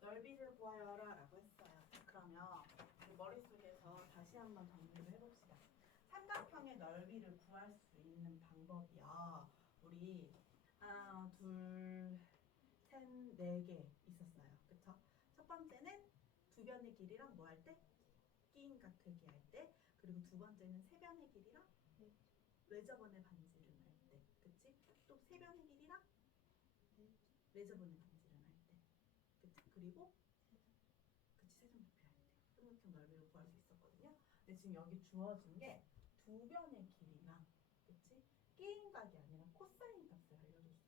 넓이를 구하여라 라고 했어요. 그러면 우리 머릿속에서 다시 한번 정리를 해봅시다. 삼각형의 넓이를 구할 수 있는 방법이요. 우리 하나, 둘, 셋, 네 개 있었어요. 그쵸? 첫 번째는 두 변의 길이랑 뭐 할 때? 끼인각 되기 할 때. 그리고 두 번째는 세 변의 길이랑 외접원의 반지름 할 때. 그치? 또 세 변의 길이랑 외접원의 반지름 할 때. 그치? 그리고 그치 세정높이 할 때. 삼각형 넓이를 구할 수 있었거든요. 근데 지금 여기 주어진 게 두 변의 길이랑 그치? 끼인각이 아니라 코사인 값을 알려줬어요.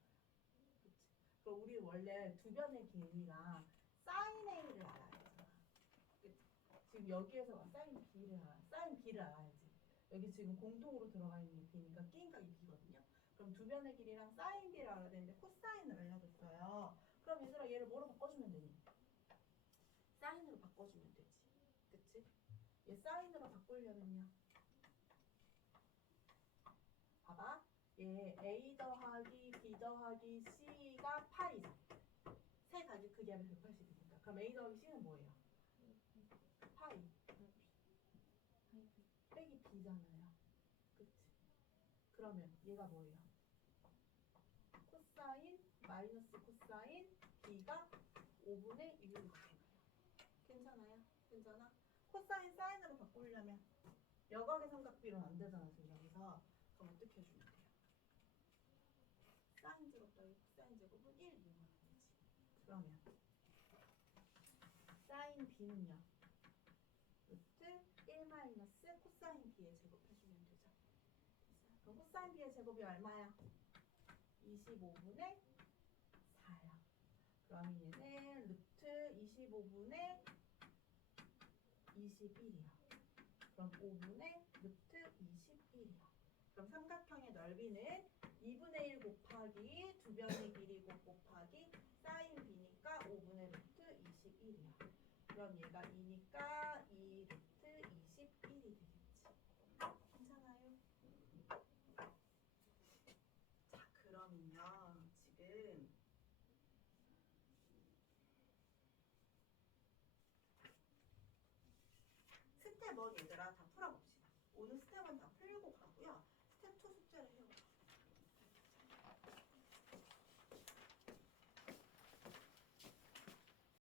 그치? 그럼 우리 원래 두 변의 길이랑 사인 A를 알아야 되잖아. 그치? 지금 여기에서 사인 B를 알아. 사인 B를 알아야지. 여기 지금 공통으로 들어가 있는 게 B니까 끼인각이 B거든요. 그럼 두 변의 길이랑 사인 B를 알아야 되는데 코사인을 알려줬어요. 그럼 얘들아 얘를 뭐로 바꿔주면 되니? 사인으로 바꿔주면 되지. 그치? 얘 사인으로 바꾸려면요. 얘 A 더하기 B 더하기 C가 파이죠. 세 가지 크기 하면 180이니까. 그럼 A 더하기 C는 뭐예요? 파이. 빼기 B잖아요. 그치? 그러면 얘가 뭐예요? 코사인 마이너스 코사인 B가 5분의 1로 바뀌어요. 괜찮아요? 괜찮아? 코사인 사인으로 바꾸려면 여각의 삼각비로는 안 되잖아, 증명에서. 그럼 어떻게 해주면 돼요? 사인 제곱 더하기 코사인 제곱은 1 이용하면 되지. 그러면 사인 B는요? 루트 1 마이너스 코사인 B의 제곱 해주면 되죠. 됐어요? 그럼 코사인 B의 제곱이 얼마야? 25분의 4야. 그럼 얘는 루트 25분의 21이야. 그럼 5분의 루트 21이야. 그럼 삼각형의 넓이는 2분의 1 곱하기 두 변의 길이 곱하기 사인 B니까 5분의 루트 21이야. 그럼 얘가 2니까 2 루트 21이 되겠지. 괜찮아요? 자, 그러면요. 지금 스텝 1 얘들아 다 풀어봅시다. 오늘 스텝 1 다